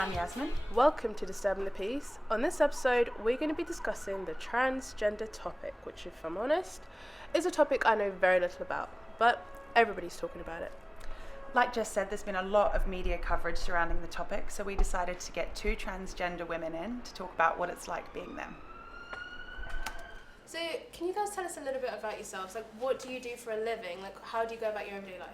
I'm Yasmin. Welcome to Disturbing the Peace. On this episode, we're going to be discussing the transgender topic, which, if I'm honest, is a topic I know very little about, but everybody's talking about it. Like Jess said, there's been a lot of media coverage surrounding the topic, so we decided to get two transgender women in to talk about what it's like being them. So, can you guys tell us a little bit about yourselves? Like, what do you do for a living? Like, how do you go about your everyday life?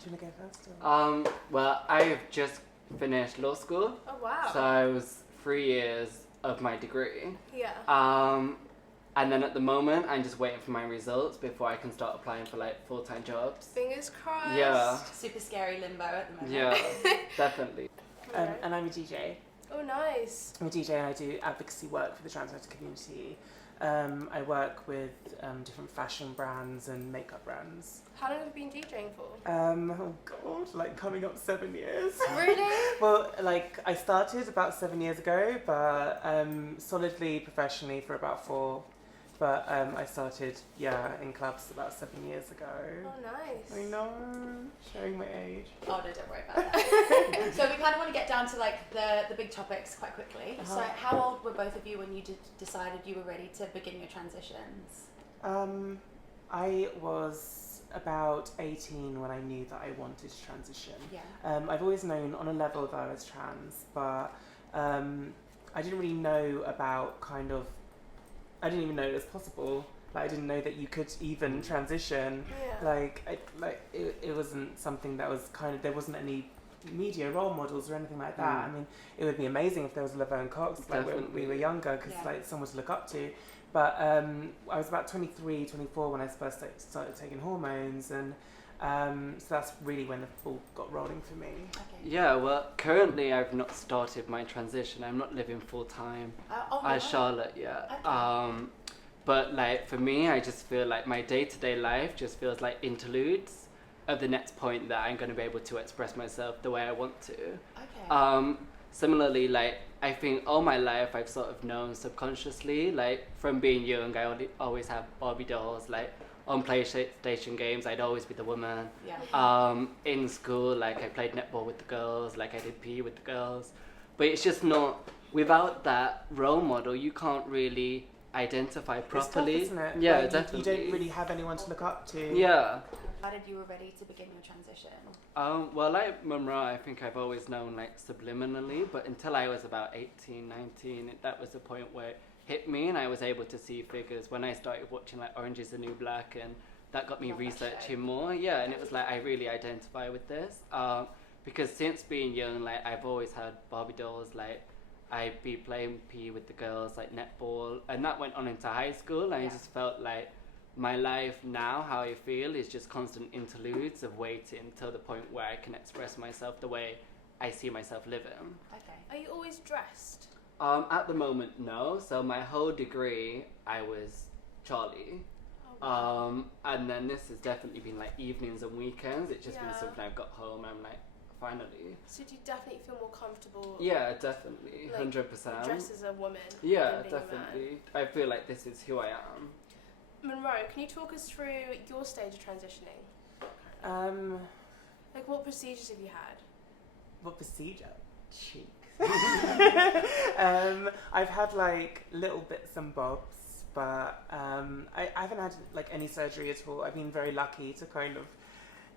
Do you want to go first? Or? Well, I've just finished law school. Oh, wow. So I was 3 years of my degree. Yeah. And then at the moment, I'm just waiting for my results before I can start applying for like full-time jobs. Fingers crossed. Yeah. Super scary limbo at the moment. Yeah, definitely. And I'm a DJ. Oh, nice. I'm a DJ and I do advocacy work for the transgender community. I work with different fashion brands and makeup brands. How long have you been DJing for? Oh God, like coming up 7 years. Really? Well, like I started about 7 years ago, but solidly professionally for about 4. But I started, in clubs about 7 years ago. Oh, nice. I know, showing my age. Oh no, don't worry about that. So we kind of want to get down to like the big topics quite quickly. Uh-huh. So how old were both of you when you decided you were ready to begin your transitions? I was about 18 when I knew that I wanted to transition. Yeah. I've always known on a level that I was trans, but I didn't really know about I didn't even know it was possible. Like I didn't know that you could even transition. Yeah. It wasn't something that was there wasn't any media role models or anything like that. I mean, it would be amazing if there was Laverne Cox when we were younger, because someone to look up to. But I was about 23, 24 when I first started taking hormones, and so that's really when the ball got rolling for me. Okay. Yeah, well, currently I've not started my transition. I'm not living full-time as Charlotte yet. Okay. But like for me, I just feel like my day-to-day life just feels like interludes of the next point that I'm going to be able to express myself the way I want to. Okay. Similarly, like I think all my life I've sort of known subconsciously, like from being young, I always have Barbie dolls, like on PlayStation games, I'd always be the woman. Yeah. In school, like I played netball with the girls, like I did PE with the girls. But it's just not, without that role model, you can't really identify properly. It's tough, isn't it? Yeah, like, definitely. You don't really have anyone to look up to. Yeah. How did you were ready to begin your transition? Well, like Munroe, I think I've always known like subliminally, but until I was about 18, 19, that was the point where it hit me and I was able to see figures when I started watching like Orange is the New Black, and that got me researching more. Yeah, and it was like I really identify with this because since being young, like I've always had Barbie dolls, like I'd be playing PE with the girls, like netball, and that went on into high school, and I just felt like my life now, how I feel, is just constant interludes of waiting till the point where I can express myself the way I see myself living. Okay. Are you always dressed? At the moment, no. So my whole degree, I was Charlie. Oh, wow. And then this has definitely been like evenings and weekends. It's just been something I've got home and I'm like, finally. So do you definitely feel more comfortable? Yeah, definitely. Like, 100%. dressed as a woman? Yeah, than being a man? definitely. I feel like this is who I am. Munroe, can you talk us through your stage of transitioning? Like, what procedures have you had? What procedure? Cheek. I've had like little bits and bobs, but I haven't had like any surgery at all. I've been very lucky to kind of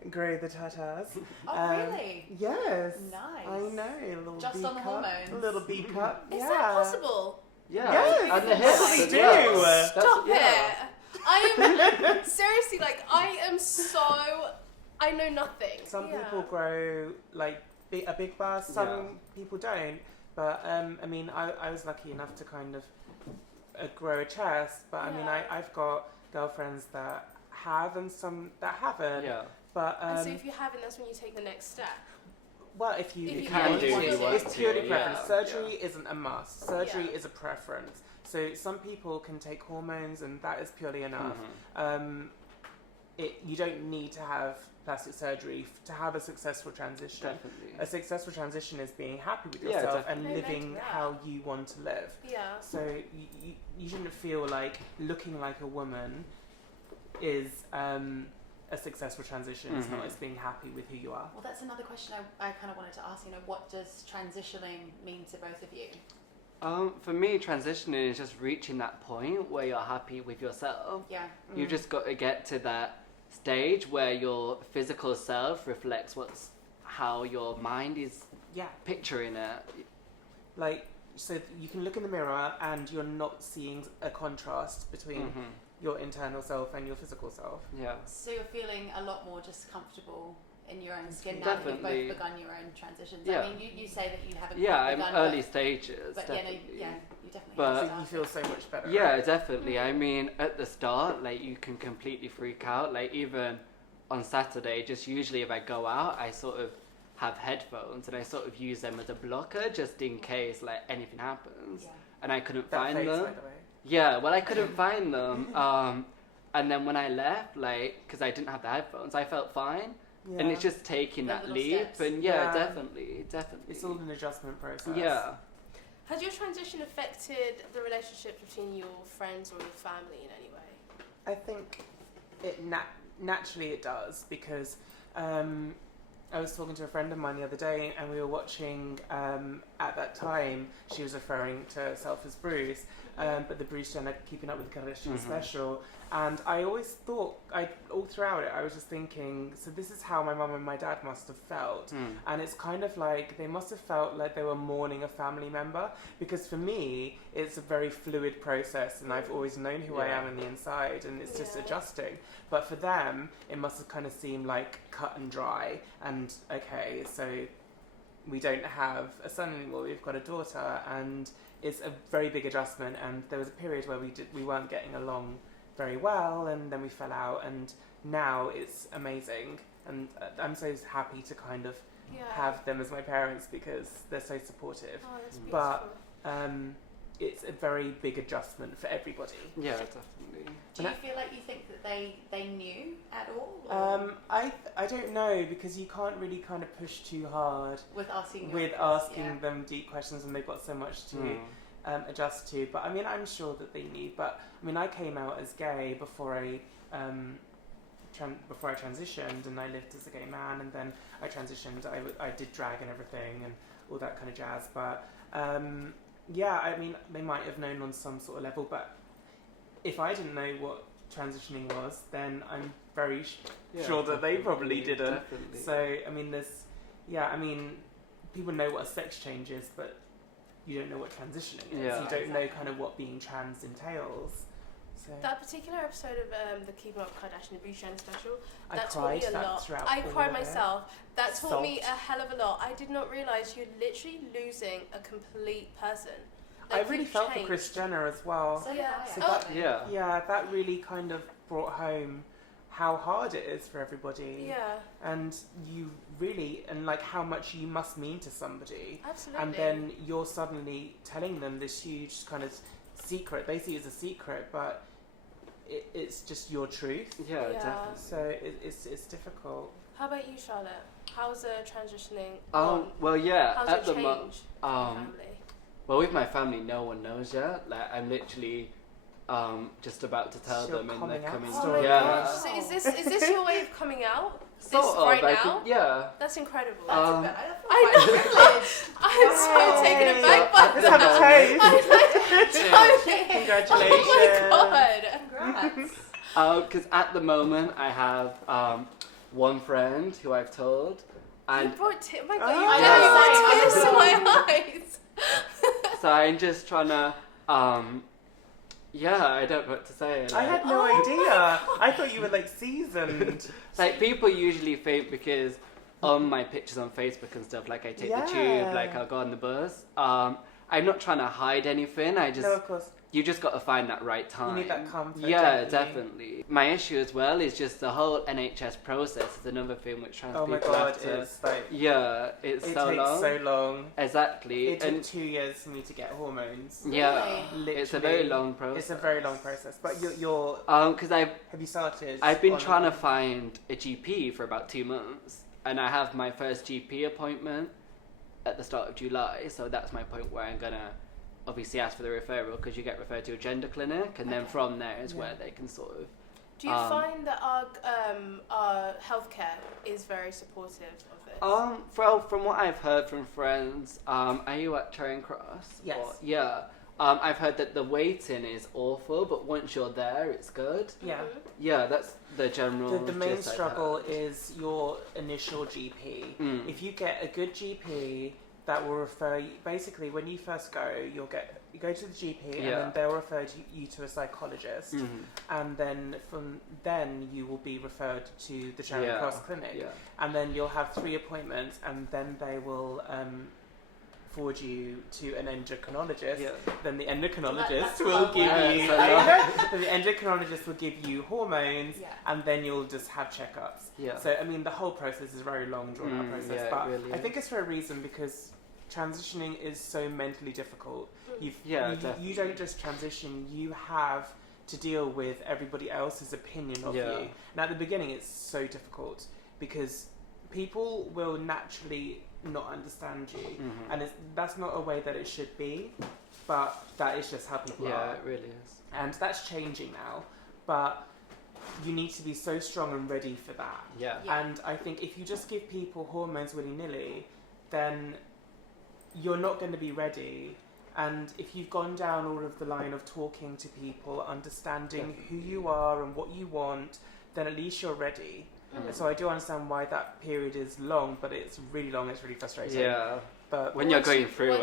grow the tatas. Oh really? Yes. Nice. I know. A little Just B on the cup, hormones. A little B cup. Is that possible? Yeah. Yes, And the hips that's what as we well. do. That's- Stop yeah. it! I am seriously like I know nothing. Some people grow like a big bust, some people don't. But I mean, I was lucky enough to kind of grow a chest. But I mean, I've got girlfriends that have and some that haven't. Yeah. But and so if you haven't, that's when you take the next step. Well, if you can do it's purely preference. Yeah. Surgery isn't a must. Surgery is a preference. So some people can take hormones, and that is purely enough. You don't need to have plastic surgery to have a successful transition. Definitely. A successful transition is being happy with yourself and living how you want to live. Yeah. So you shouldn't feel like looking like a woman is a successful transition. It's not as being happy with who you are. Well, that's another question I kind of wanted to ask. What does transitioning mean to both of you? For me, transitioning is just reaching that point where you're happy with yourself. Yeah. You've just got to get to that stage where your physical self reflects how your mind is picturing it. Like, so you can look in the mirror and you're not seeing a contrast between your internal self and your physical self. Yeah. So you're feeling a lot more just comfortable in your own skin now Definitely. that you've both begun your own transitions. Yeah. I mean, you say that you haven't I'm begun, early stages. but definitely. you definitely But- have So started. you feel so much better. Yeah, right? definitely. I mean, at the start, like, you can completely freak out. Like, even on Saturday, just usually if I go out, I sort of have headphones and I sort of use them as a blocker just in case, like, anything happens. Yeah. And I couldn't That find face, them. by the way. Yeah, well, I couldn't find them. And then when I left, like, because I didn't have the headphones, I felt fine. Yeah. And it's just taking The that little leap. steps. And Yeah. definitely. It's all an adjustment process. Yeah. Has your transition affected the relationship between your friends or your family in any way? I think it naturally it does, because I was talking to a friend of mine the other day and we were watching, at that time, she was referring to herself as Bruce, but the Bruce Jenner Keeping Up with the Kardashians special. And I always thought, all throughout it, I was just thinking, so this is how my mum and my dad must have felt. And it's kind of like, they must have felt like they were mourning a family member. Because for me, it's a very fluid process and I've always known who I am on the inside and it's just adjusting. But for them, it must have kind of seemed like cut and dry. And okay, so we don't have a son anymore, we've got a daughter. And it's a very big adjustment. And there was a period where we weren't getting along very well, and then we fell out, and now it's amazing, and I'm so happy to kind of have them as my parents because they're so supportive. Oh, that's beautiful. But it's a very big adjustment for everybody. Yeah, definitely. Do you feel like you think that they knew at all? Or I don't know, because you can't really kind of push too hard with asking them deep questions, and they've got so much to adjust to. But I mean, I'm sure that they knew. But I mean, I came out as gay before I transitioned, and I lived as a gay man, and then I transitioned. I did drag and everything and all that kind of jazz. But yeah, I mean, they might have known on some sort of level. But if I didn't know what transitioning was, then I'm very sure that they probably didn't. Definitely. So I mean, people know what a sex change is, but you don't know what transitioning is. Yeah. You don't know kind of what being trans entails. So That particular episode of the Keeping Up with Kardashian, the Bruce Jenner special, I that taught me cried a lot. throughout I all cried of it. myself. That taught me a Sobbed. hell of a lot. I did not realise you're literally losing a complete person. I Like, really you've felt for changed. Kris Jenner as well. So Yeah. did I, So that- actually. Yeah. That really kind of brought home how hard it is for everybody. Yeah, And you really, and like how much you must mean to somebody. absolutely. And then you're suddenly telling them this huge kind of secret. They see it as a secret, but it's just your truth. Yeah, Yeah. definitely. So it's difficult. How about you, Charlotte? How's transitioning? Well, yeah, How's at it the changed moment, your family? well, with my family, no one knows yet. Like, I'm literally just about to tell Your them in the coming out coming. Oh story. my Yeah. gosh! So is this your way of coming out? Sort this of, right I now? could- yeah. That's incredible. Um, I know. I'm so taken aback by Let's have a taste. that. Congratulations. Oh my god! Congrats. Because at the moment, I have one friend who I've told, You and brought my god! Oh. You I gave know. me tears to my eyes. so I'm just trying to, yeah, I don't know what to say. I like- had no idea. I thought you were like seasoned. Like, people usually think because on my pictures on Facebook and stuff, like I take the Yeah. tube, like I'll go on the bus. I'm not trying to hide anything. I just, No, of course. you just got to find that right time. You need that comfort. Yeah, don't you? definitely. My issue as well is just the whole NHS process is another thing which trans Oh my people god, have to. it's like Yeah, it's it so takes long. so long. Exactly. It took and 2 years for me to get hormones. yeah, Literally. it's a very long process. It's a very long process. But you're Because have you started? I've been on trying to it? find a GP for about 2 months, and I have my first GP appointment at the start of July. So that's my point where I'm gonna obviously ask for the referral, because you get referred to a gender clinic, and then from there is where they can sort of Do you find that our healthcare is very supportive of this? From what I've heard from friends, are you at Charing Cross? Yes. Yeah. I've heard that the waiting is awful, but once you're there, it's good. Yeah. Yeah, that's the general. The main gist I've struggle heard. is your initial GP. Mm. If you get a good GP that will refer you, basically when you first go, you go to the GP and then they'll refer you to a psychologist, and then from then you will be referred to the Charing Cross clinic, and then you'll have 3 appointments, and then they will forward you to an endocrinologist. Then the endocrinologist will give you the endocrinologist will give you hormones, and then you'll just have checkups. So I mean the whole process is a very long drawn out process, but really I think it's for a reason, because transitioning is so mentally difficult. You don't just transition, you have to deal with everybody else's opinion of you. And at the beginning it's so difficult because people will naturally not understand you, and that's not a way that it should be, but that is just how people are. Yeah, it really is. And that's changing now, but you need to be so strong and ready for that. And I think if you just give people hormones willy-nilly, then you're not going to be ready. And if you've gone down all of the line of talking to people, understanding who you are and what you want, then at least you're ready. So I do understand why that period is long, but it's really long, it's really frustrating. But when you're going through it.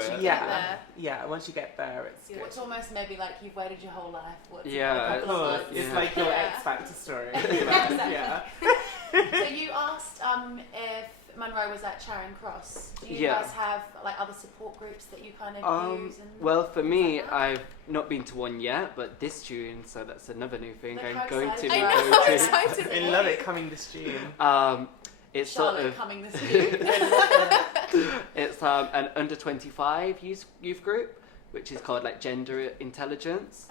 Once you get there, it's good. It's almost maybe like you've waited your whole life. It's like your X Factor story. So you asked if Munroe was at Charing Cross. Do you guys have like other support groups that you kind of use? Well, for me, I've not been to one yet, but this June, so that's another new thing I'm going to be going to. I love it coming this June. It's Charlotte sort of coming this June. it's an under 25 youth group, which is called like Gender Intelligence.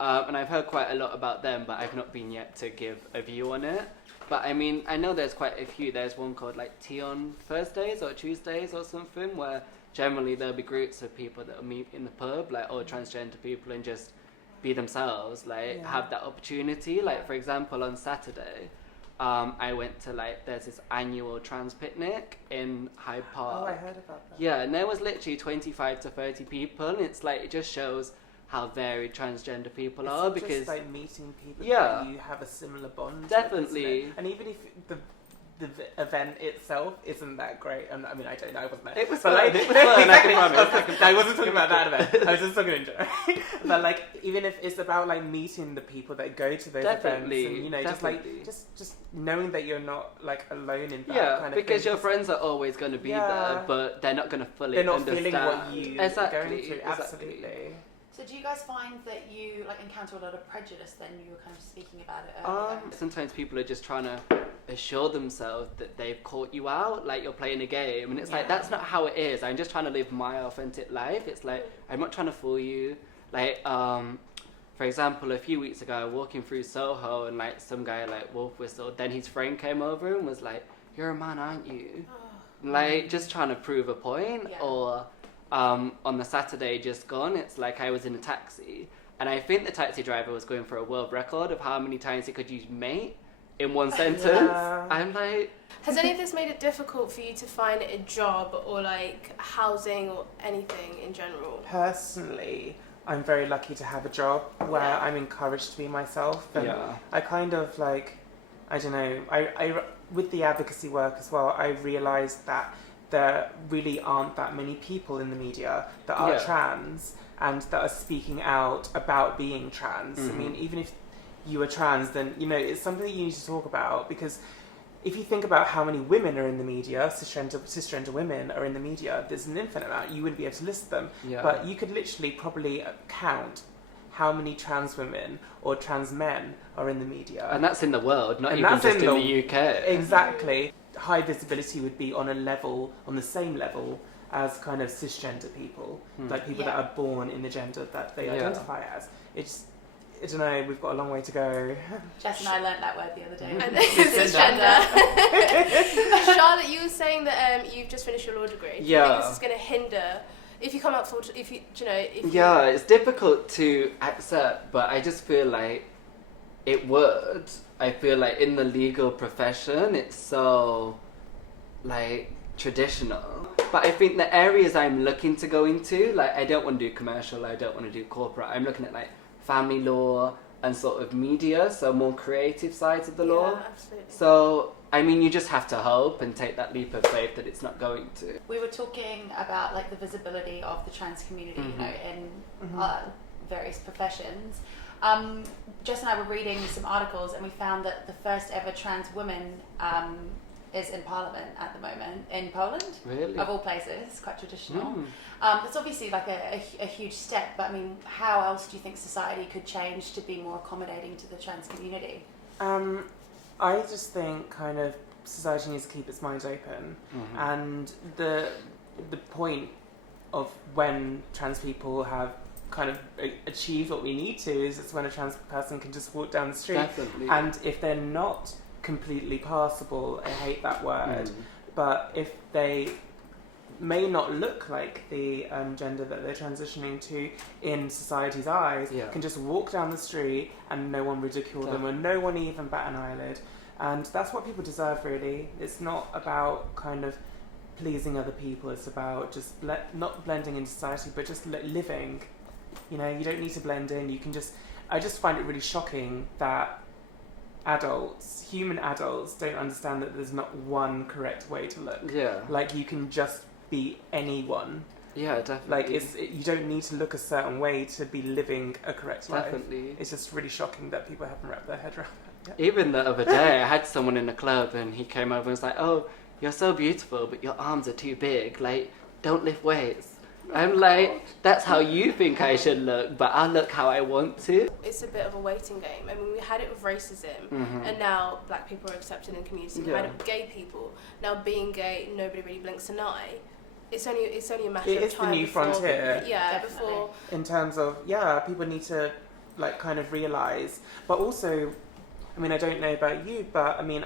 And I've heard quite a lot about them, but I've not been yet to give a view on it. But I mean, I know there's quite a few. There's one called like Tea on Thursdays or Tuesdays or something, where generally there'll be groups of people that will meet in the pub, like all transgender people, and just be themselves, like have that opportunity. Like for example, on Saturday, I went to there's this annual trans picnic in Hyde Park. Oh, I heard about that. Yeah, and there was literally 25 to 30 people, and it's like, it just shows how varied transgender people are, because just like meeting people that you have a similar bond definitely with, and even if the event itself isn't that great, and I mean I don't know, I wasn't there. It was fun. It was fun. I can promise. I wasn't talking about that event. I was just talking in general. But like, even if it's about like meeting the people that go to those events, and you know, just knowing that you're not like alone in that kind of because thing. your friends are always going to be there, but they're not going to fully understand. They're not feeling what you are going through. Exactly. Absolutely. So do you guys find that you encounter a lot of prejudice then? You were kind of speaking about it earlier. Sometimes people are just trying to assure themselves that they've caught you out, like you're playing a game, and it's like, that's not how it is. I'm just trying to live my authentic life. It's like, I'm not trying to fool you. Like, for example, a few weeks ago, I was walking through Soho, and like some guy like wolf whistled. Then his friend came over and was like, "You're a man, aren't you?" Like, just trying to prove a point. Or on the Saturday just gone, it's like I was in a taxi, and I think the taxi driver was going for a world record of how many times he could use mate in one sentence. I'm like, has any of this made it difficult for you to find a job or like housing or anything in general? Personally, I'm very lucky to have a job where I'm encouraged to be myself, and I kind of like, I don't know, I with the advocacy work as well, I realised that there really aren't that many people in the media that are trans and that are speaking out about being trans. I mean, even if you are trans, then, you know, it's something that you need to talk about, because if you think about how many women are in the media, cisgender women are in the media, there's an infinite amount. You wouldn't be able to list them. But you could literally probably count how many trans women or trans men are in the media. And that's in the world, not even just in the UK. Exactly. High visibility would be on the same level as kind of cisgender people, like people that are born in the gender that they identify as. I don't know, we've got a long way to go. Jess and I learnt that word the other day. Cisgender. Charlotte, you were saying that you've just finished your law degree. Do you think this is going to hinder if you come up for, it's difficult to accept, but I just feel like it would. I feel like in the legal profession, it's so, like, traditional. But I think the areas I'm looking to go into, like, I don't want to do commercial, I don't want to do corporate. I'm looking at, like, family law and sort of media, so more creative sides of the law. Absolutely. So, I mean, you just have to hope and take that leap of faith that it's not going to. We were talking about like the visibility of the trans community, you know, in various professions. Jess and I were reading some articles, and we found that the first ever trans woman is in Parliament at the moment in Poland. Really? Of all places, quite traditional. It's obviously like a huge step, but I mean, how else do you think society could change to be more accommodating to the trans community? I just think kind of society needs to keep its mind open, and the point of when trans people have kind of achieved what we need to is it's when a trans person can just walk down the street. Definitely. And if they're not completely passable, I hate that word, but if they may not look like the gender that they're transitioning to in society's eyes, can just walk down the street and no one ridicule them, or no one even bat an eyelid. And that's what people deserve, really. It's not about kind of pleasing other people, it's about just not blending in society, but just living. You know, you don't need to blend in, you can just... I just find it really shocking that adults, human adults, don't understand that there's not one correct way to look. Yeah. Like, you can just be anyone. Yeah, definitely. Like, you don't need to look a certain way to be living a correct life. Definitely. It's just really shocking that people haven't wrapped their head around that. Even the other day, I had someone in the club and he came over and was like, "Oh, you're so beautiful, but your arms are too big. Like, don't lift weights." I'm like, that's how you think I should look, but I'll look how I want to. It's a bit of a waiting game. I mean, we had it with racism, and now black people are accepted in the community. We had it with gay people. Now, being gay, nobody really blinks an eye. It's only a matter of time. It is the new frontier. Yeah, Definitely. before. In terms of, people need to, like, kind of realise. But also, I mean, I don't know about you, but, I mean,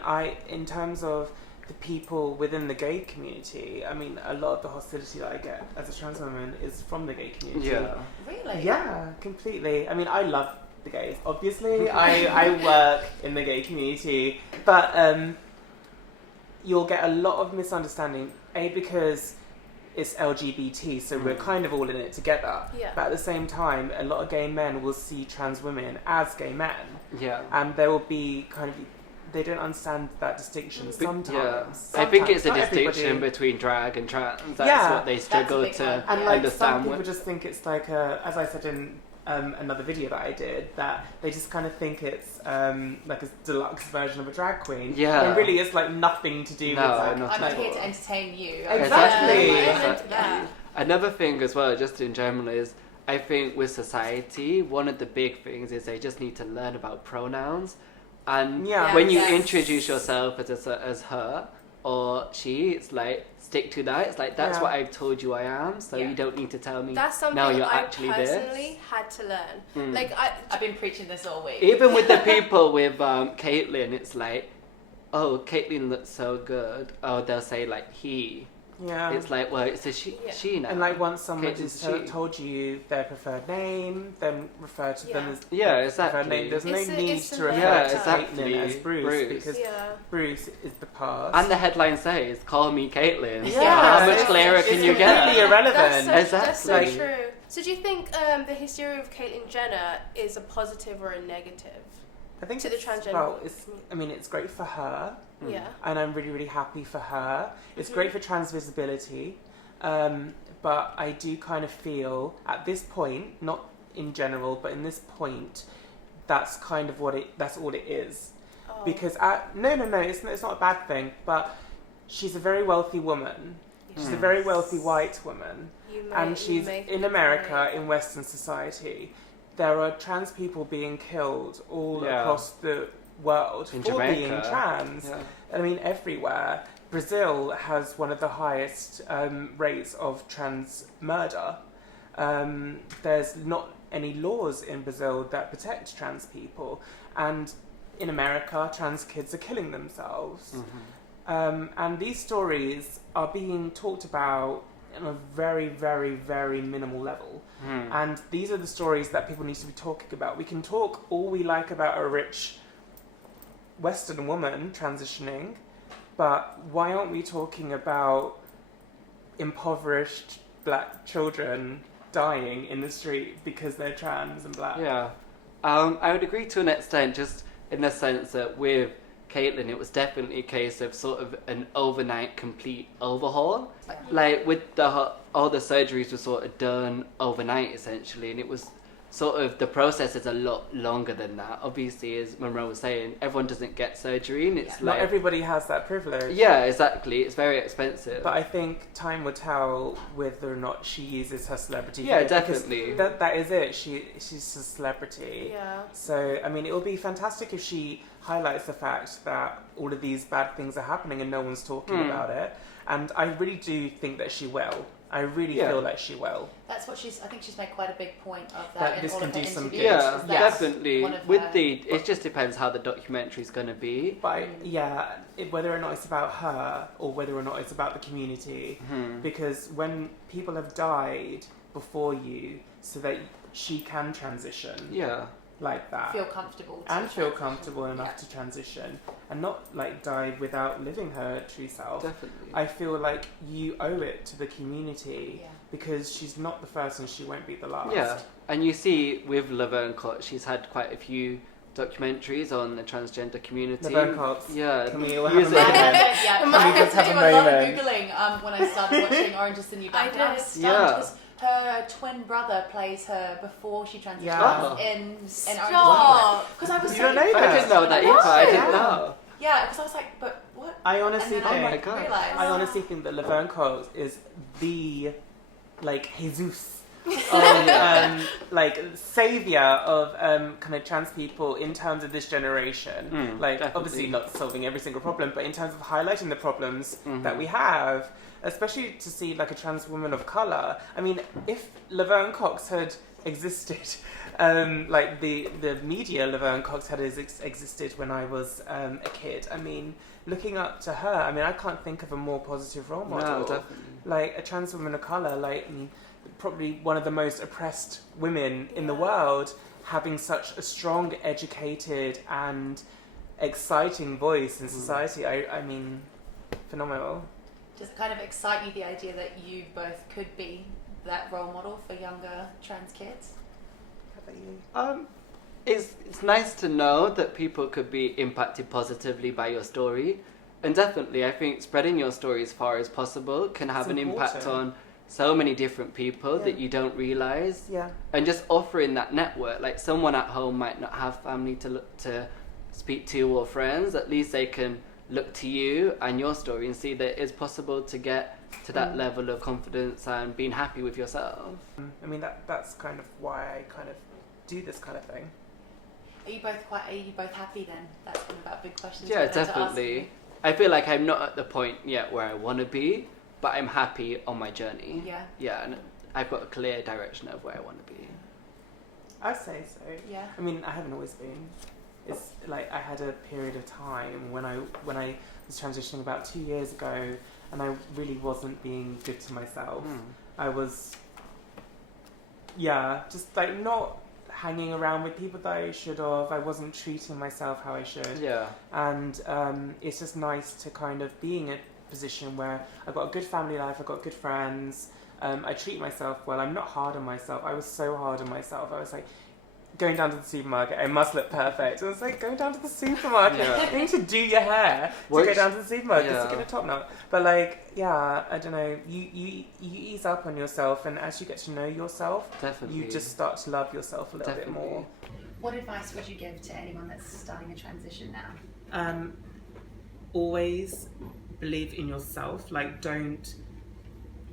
in terms of the people within the gay community, I mean, a lot of the hostility that I get as a trans woman is from the gay community. Yeah. Really? Yeah, completely. I mean, I love the gays, obviously. I work in the gay community. But you'll get a lot of misunderstanding, because it's LGBT, so we're kind of all in it together. Yeah. But at the same time, a lot of gay men will see trans women as gay men. Yeah. And there will be kind of... They don't understand that distinction sometimes. I think it's a Not distinction everybody. between drag and trans. That's what they struggle big one. to And like understand. some people just think it's like as I said in another video that I did, that they just kind of think it's like a deluxe version of a drag queen. Yeah. It really is like nothing to do with that. not I'm at here all. to entertain you. Exactly. Yeah. Another thing as well, just in general, is I think with society, one of the big things is they just need to learn about pronouns. And when you introduce yourself as her or she, it's like, stick to that. It's like, that's what I've told you I am, so you don't need to tell me That's something now you're I actually personally had to learn. Like, I've been preaching this all week. Even with the people with Caitlyn, it's like, oh, Caitlyn looks so good. Oh, they'll say like he. Yeah. It's like, well, it's a she now. And like once someone Caitlin's has she. told you their preferred name, then refer to them as exactly. preferred name. There's no need to refer Yeah, to exactly. Caitlyn as Bruce, because Bruce is the past. And the headline says, "Call me Caitlyn." Yeah. How much clearer can you get? Completely irrelevant. That's so Exactly. true. So do you think the hysteria of Caitlyn Jenner is a positive or a negative? I think To the it's, transgender well, community. it's great for her. Yeah. And I'm really, really happy for her. It's great for trans visibility, but I do kind of feel at this point, not in general, but in this point, that's kind of that's all it is. Oh. Because no, it's not a bad thing, but she's a very wealthy woman. She's a very wealthy white woman, and she's in America, in Western society. There are trans people being killed all across the world In for Jamaica. being trans. Yeah. I mean, everywhere. Brazil has one of the highest rates of trans murder. There's not any laws in Brazil that protect trans people. And in America, trans kids are killing themselves. And these stories are being talked about on a very, very, very minimal level. And these are the stories that people need to be talking about. We can talk all we like about a rich Western woman transitioning, but why aren't we talking about impoverished black children dying in the street because they're trans and black? Yeah. I would agree to an extent, just in the sense that with Caitlyn, it was definitely a case of sort of an overnight complete overhaul. Like with all the surgeries were sort of done overnight essentially, and it was sort of, the process is a lot longer than that. Obviously, as Munroe was saying, everyone doesn't get surgery, and it's not everybody has that privilege. Yeah, exactly. It's very expensive. But I think time will tell whether or not she uses her celebrity. Yeah, definitely. That is it. She's a celebrity. Yeah. So I mean, it would be fantastic if she highlights the fact that all of these bad things are happening and no one's talking about it. And I really do think that she will. I really feel like she will. That's what I think she's made quite a big point of that in this all can of her do some interviews. good. Yeah, Yes. definitely. It just depends how the documentary's going to be. But whether or not it's about her or whether or not it's about the community, because when people have died before you, so that she can transition, like that, feel comfortable enough to transition, and not like die without living her true self. Definitely. I feel like you owe it to the community because she's not the first and she won't be the last. Yeah, and you see with Laverne Cox, she's had quite a few documentaries on the transgender community. Laverne Cox. Yeah. Can we all have a moment? Can we just have a I love moment? Googling when I started watching Orange is the New Black. I was stunned because her twin brother plays her before she transitions in Orange is the New Black. Because I was you don't know that? I didn't know that either. I didn't know. Yeah, because I was like, but what? I honestly think that Laverne Cox is the Jesus savior of kind of trans people in terms of this generation. Definitely. Obviously not solving every single problem, but in terms of highlighting the problems that we have, especially to see like a trans woman of color. I mean, if Laverne Cox had existed, like the media Laverne Cox had existed when I was a kid, I mean, looking up to her, I mean, I can't think of a more positive role model. No, definitely. Like a trans woman of color, probably one of the most oppressed women in the world, having such a strong, educated and exciting voice in society. I mean, phenomenal. Does it kind of excite you, the idea that you both could be that role model for younger trans kids? How about you? It's nice to know that people could be impacted positively by your story, and definitely I think spreading your story as far as possible can have an impact on so many different people that you don't realise. And just offering that network, like someone at home might not have family to speak to or friends, at least they can look to you and your story and see that it's possible to get to that level of confidence and being happy with yourself. I mean, that's kind of why I kind of do this kind of thing. Are you both happy then? That's one of our big questions. Yeah, definitely. I feel like I'm not at the point yet where I want to be, but I'm happy on my journey. Yeah, and I've got a clear direction of where I want to be. I'd say so. Yeah. I mean, I haven't always been. It's like I had a period of time when I was transitioning about 2 years ago, and I really wasn't being good to myself. I was, just like not hanging around with people that I should have. I wasn't treating myself how I should. Yeah. And it's just nice to kind of be in a position where I've got a good family life, I've got good friends, I treat myself well, I'm not hard on myself. I was so hard on myself. I was like, going down to the supermarket, I must look perfect. I was like, going down to the supermarket, you need to do your hair to go down to the supermarket to get a top knot. But like, I don't know, you ease up on yourself, and as you get to know yourself, you just start to love yourself a little bit more. What advice would you give to anyone that's starting a transition now? Always believe in yourself. Like, don't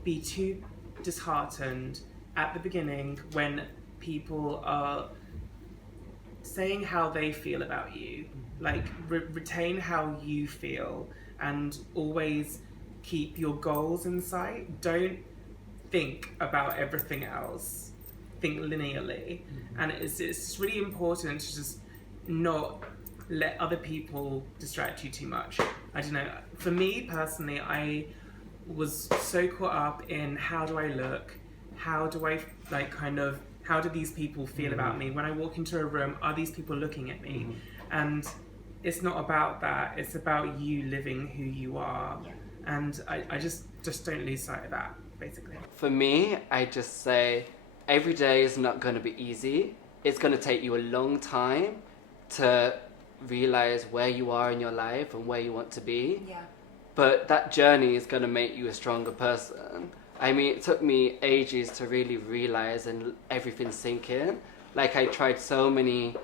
be too disheartened at the beginning when people are saying how they feel about you. Like, retain how you feel, and always keep your goals in sight. Don't think about everything else. Think linearly. And it's really important to just not let other people distract you too much. I don't know. For me personally, I was so caught up in how do I look, how do I like kind of, how do these people feel about me? When I walk into a room, are these people looking at me? And it's not about that, it's about you living who you are. And I just don't lose sight of that, basically. For me, I just say every day is not going to be easy. It's going to take you a long time to realize where you are in your life and where you want to be. But that journey is going to make you a stronger person. I mean, it took me ages to really realize and everything sink in. Like, I tried so many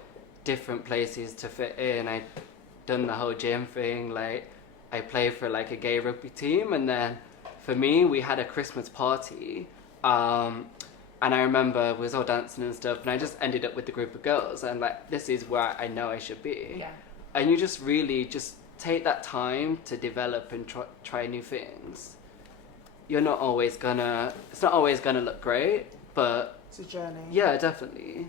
different places to fit in. I'd done the whole gym thing. Like, I played for like a gay rugby team, and then for me, we had a Christmas party. And I remember we was all dancing and stuff, and I just ended up with a group of girls, and like, this is where I know I should be. And you just really just take that time to develop and try new things. It's not always gonna look great, but it's a journey. Yeah, definitely.